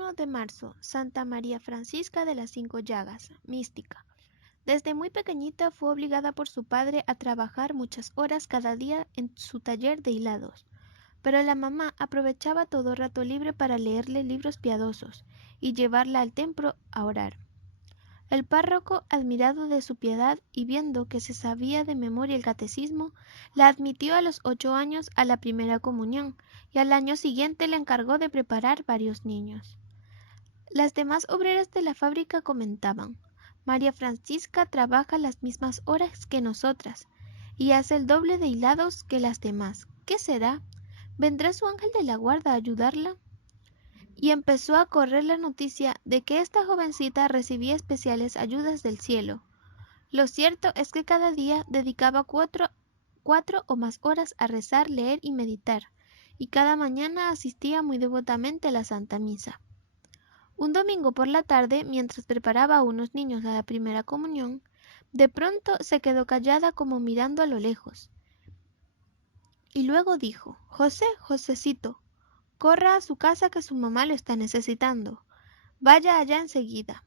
21 de marzo, Santa María Francisca de las Cinco Llagas, mística. Desde muy pequeñita fue obligada por su padre a trabajar muchas horas cada día en su taller de hilados, pero la mamá aprovechaba todo rato libre para leerle libros piadosos y llevarla al templo a orar. El párroco, admirado de su piedad y viendo que se sabía de memoria el catecismo, la admitió a los 8 años a la primera comunión y al año siguiente le encargó de preparar varios niños. Las demás obreras de la fábrica comentaban: María Francisca trabaja las mismas horas que nosotras y hace el doble de hilados que las demás. ¿Qué será? ¿Vendrá su ángel de la guarda a ayudarla? Y empezó a correr la noticia de que esta jovencita recibía especiales ayudas del cielo. Lo cierto es que cada día dedicaba cuatro o más horas a rezar, leer y meditar, y cada mañana asistía muy devotamente a la Santa Misa. Un domingo por la tarde, mientras preparaba a unos niños a la primera comunión, de pronto se quedó callada como mirando a lo lejos. Y luego dijo: José, Josecito, corra a su casa que su mamá lo está necesitando. Vaya allá enseguida.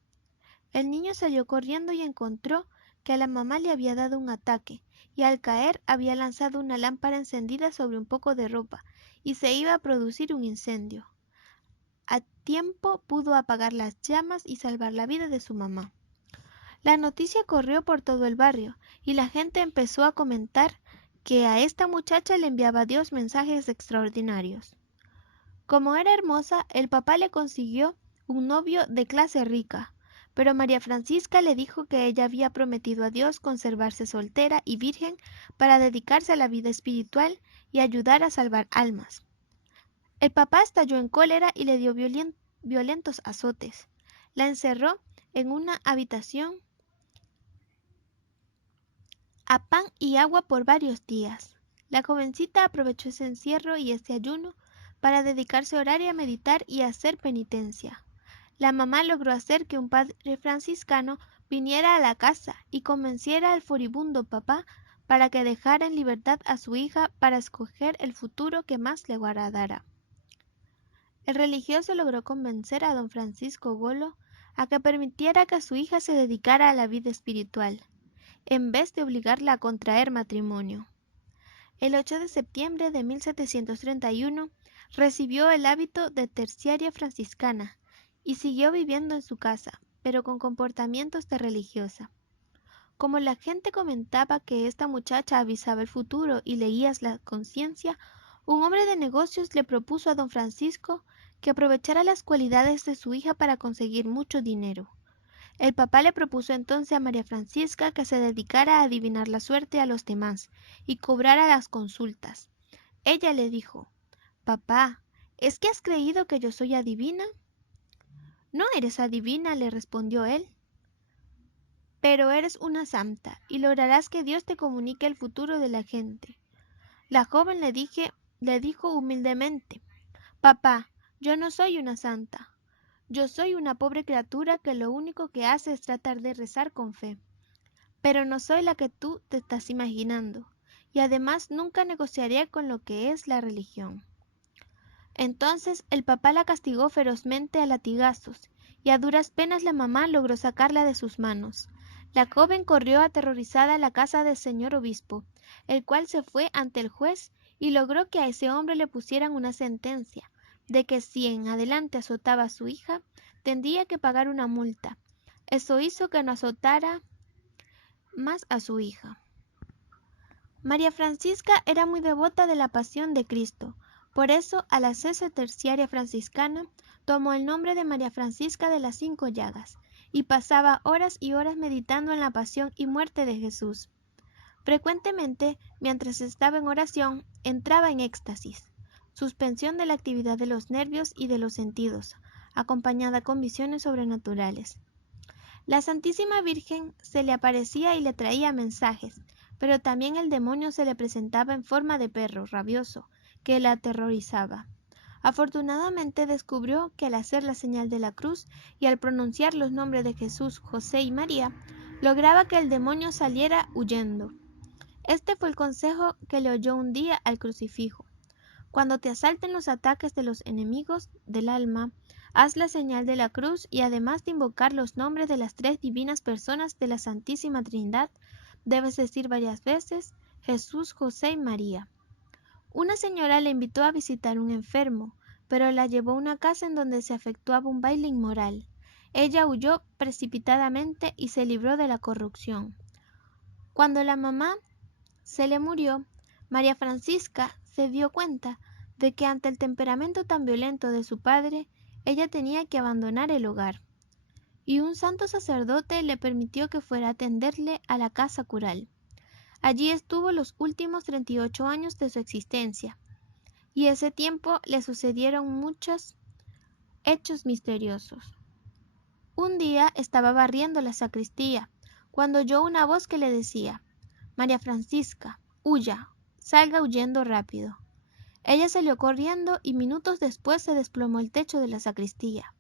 El niño salió corriendo y encontró que a la mamá le había dado un ataque, y al caer había lanzado una lámpara encendida sobre un poco de ropa, y se iba a producir un incendio. A tiempo pudo apagar las llamas y salvar la vida de su mamá. La noticia corrió por todo el barrio, y la gente empezó a comentar que a esta muchacha le enviaba Dios mensajes extraordinarios. Como era hermosa, el papá le consiguió un novio de clase rica, pero María Francisca le dijo que ella había prometido a Dios conservarse soltera y virgen para dedicarse a la vida espiritual y ayudar a salvar almas. El papá estalló en cólera y le dio violentos azotes. La encerró en una habitación a pan y agua por varios días. La jovencita aprovechó ese encierro y ese ayuno para dedicarse a orar y a meditar y a hacer penitencia. La mamá logró hacer que un padre franciscano viniera a la casa y convenciera al furibundo papá para que dejara en libertad a su hija para escoger el futuro que más le agradara. El religioso logró convencer a don Francisco Golo a que permitiera que su hija se dedicara a la vida espiritual, en vez de obligarla a contraer matrimonio. El 8 de septiembre de 1731 recibió el hábito de terciaria franciscana y siguió viviendo en su casa, pero con comportamientos de religiosa. Como la gente comentaba que esta muchacha avisaba el futuro y leía la conciencia, un hombre de negocios le propuso a don Francisco que aprovechara las cualidades de su hija para conseguir mucho dinero. El papá le propuso entonces a María Francisca que se dedicara a adivinar la suerte a los demás y cobrara las consultas. Ella le dijo: Papá, ¿es que has creído que yo soy adivina? No eres adivina, le respondió él, pero eres una santa y lograrás que Dios te comunique el futuro de la gente. La joven le dijo humildemente: Papá, yo no soy una santa. Yo soy una pobre criatura que lo único que hace es tratar de rezar con fe. Pero no soy la que tú te estás imaginando, y además nunca negociaré con lo que es la religión. Entonces el papá la castigó ferozmente a latigazos, y a duras penas la mamá logró sacarla de sus manos. La joven corrió aterrorizada a la casa del señor obispo, el cual se fue ante el juez y logró que a ese hombre le pusieran una sentencia de que si en adelante azotaba a su hija, tendría que pagar una multa. Eso hizo que no azotara más a su hija. María Francisca era muy devota de la pasión de Cristo. Por eso, al hacerse terciaria franciscana, tomó el nombre de María Francisca de las Cinco Llagas, y pasaba horas y horas meditando en la pasión y muerte de Jesús. Frecuentemente, mientras estaba en oración, entraba en éxtasis, suspensión de la actividad de los nervios y de los sentidos, acompañada con visiones sobrenaturales. La Santísima Virgen se le aparecía y le traía mensajes, pero también el demonio se le presentaba en forma de perro rabioso, que la aterrorizaba. Afortunadamente descubrió que al hacer la señal de la cruz y al pronunciar los nombres de Jesús, José y María, lograba que el demonio saliera huyendo. Este fue el consejo que le oyó un día al crucifijo. Cuando te asalten los ataques de los enemigos del alma, Haz la señal de la cruz y además de invocar los nombres de las 3 divinas personas de la Santísima Trinidad, debes decir varias veces Jesús, José y María. Una señora le invitó a visitar un enfermo, pero la llevó a una casa en donde se efectuaba un baile inmoral. Ella huyó precipitadamente y se libró de la corrupción. Cuando la mamá se le murió, María Francisca se dio cuenta de que ante el temperamento tan violento de su padre, ella tenía que abandonar el hogar, y un santo sacerdote le permitió que fuera a atenderle a la casa cural. Allí estuvo los últimos 38 años de su existencia, y ese tiempo le sucedieron muchos hechos misteriosos. Un día estaba barriendo la sacristía, cuando oyó una voz que le decía: María Francisca, huya, salga huyendo rápido. Ella salió corriendo y minutos después se desplomó el techo de la sacristía.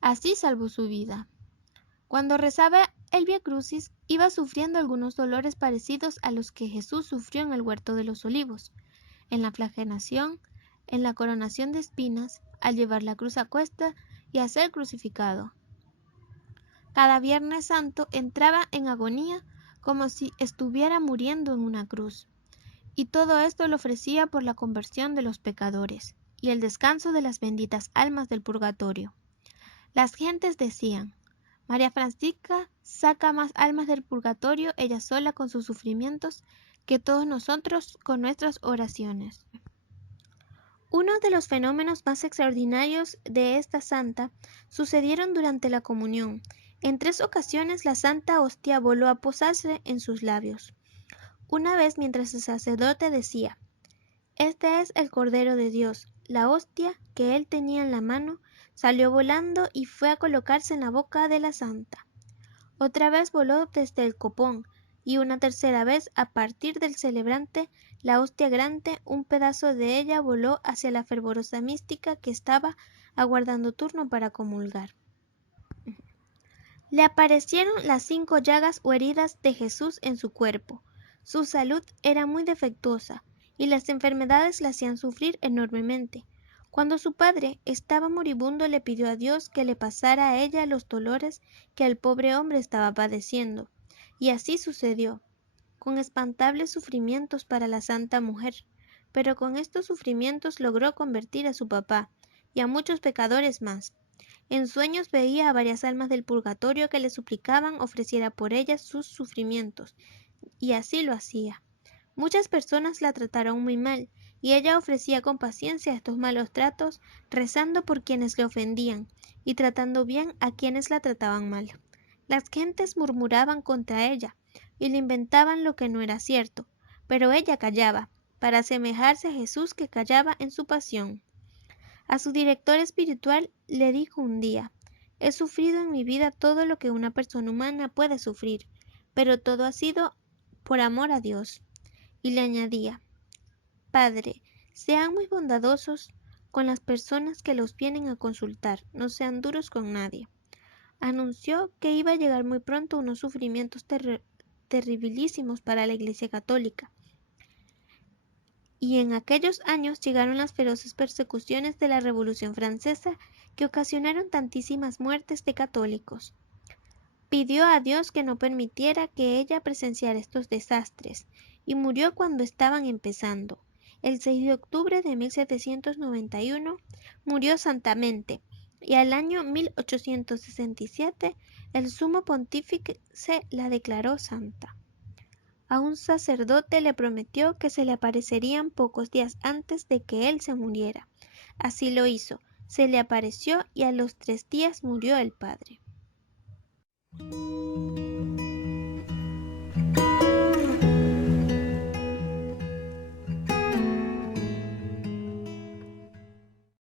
Así salvó su vida. Cuando rezaba el Vía Crucis, iba sufriendo algunos dolores parecidos a los que Jesús sufrió en el huerto de los Olivos, en la flagelación, en la coronación de espinas, al llevar la cruz a cuesta y a ser crucificado. Cada Viernes Santo entraba en agonía como si estuviera muriendo en una cruz. Y todo esto lo ofrecía por la conversión de los pecadores y el descanso de las benditas almas del purgatorio. Las gentes decían: María Francisca saca más almas del purgatorio ella sola con sus sufrimientos que todos nosotros con nuestras oraciones. Uno de los fenómenos más extraordinarios de esta santa sucedieron durante la comunión. En 3 ocasiones la santa hostia voló a posarse en sus labios. Una vez, mientras el sacerdote decía: Este es el Cordero de Dios, la hostia que él tenía en la mano salió volando y fue a colocarse en la boca de la santa. Otra vez voló desde el copón, y una tercera vez, a partir del celebrante, la hostia grande, un pedazo de ella voló hacia la fervorosa mística que estaba aguardando turno para comulgar. Le aparecieron las 5 llagas o heridas de Jesús en su cuerpo. Su salud era muy defectuosa, y las enfermedades la hacían sufrir enormemente. Cuando su padre estaba moribundo, le pidió a Dios que le pasara a ella los dolores que el pobre hombre estaba padeciendo. Y así sucedió, con espantables sufrimientos para la santa mujer. Pero con estos sufrimientos logró convertir a su papá y a muchos pecadores más. En sueños veía a varias almas del purgatorio que le suplicaban ofreciera por ellas sus sufrimientos, y así lo hacía. Muchas personas la trataron muy mal, y ella ofrecía con paciencia estos malos tratos, rezando por quienes le ofendían, y tratando bien a quienes la trataban mal. Las gentes murmuraban contra ella, y le inventaban lo que no era cierto, pero ella callaba, para asemejarse a Jesús que callaba en su pasión. A su director espiritual le dijo un día: He sufrido en mi vida todo lo que una persona humana puede sufrir, pero todo ha sido por amor a Dios. Y le añadía: Padre, sean muy bondadosos con las personas que los vienen a consultar, no sean duros con nadie. Anunció que iba a llegar muy pronto unos sufrimientos terribilísimos para la Iglesia Católica. Y en aquellos años llegaron las feroces persecuciones de la Revolución Francesa que ocasionaron tantísimas muertes de católicos. Pidió a Dios que no permitiera que ella presenciara estos desastres, y murió cuando estaban empezando. El 6 de octubre de 1791 murió santamente, y al año 1867 el sumo pontífice la declaró santa. A un sacerdote le prometió que se le aparecerían pocos días antes de que él se muriera. Así lo hizo, se le apareció y a los 3 días murió el padre.